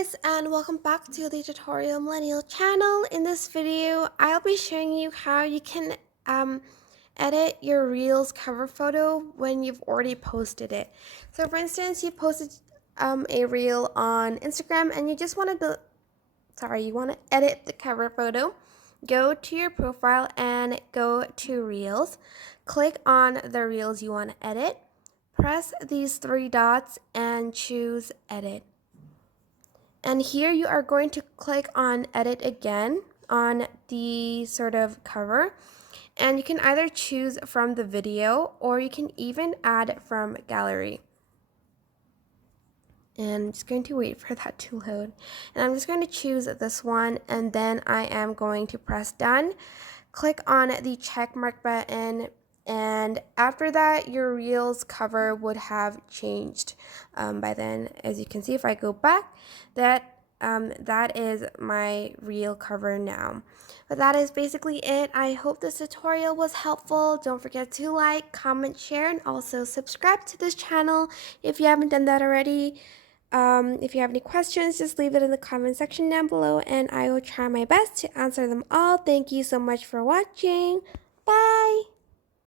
guys, and welcome back to the Tutorial Millennial channel. In this video, I'll be showing you how you can edit your Reels cover photo when you've already posted it. So for instance, you posted a Reel on Instagram and you just want to edit the cover photo. Go to your profile and go to Reels. Click on the Reels you want to edit. Press these three dots and choose Edit. And here you are going to click on Edit again on the sort of cover. And you can either choose from the video or you can even add from gallery. And I'm just going to wait for that to load. And I'm just going to choose this one and then I am going to press done. Click on the check mark button, and after that your Reels cover would have changed by then. As you can see, if I go back, that is my Reel cover now. But that is basically it. I hope this tutorial was helpful. Don't forget to like, comment, share, and also subscribe to this channel if you haven't done that already. If you have any questions, just leave it in the comment section down below and I will try my best to answer them all. Thank you so much for watching.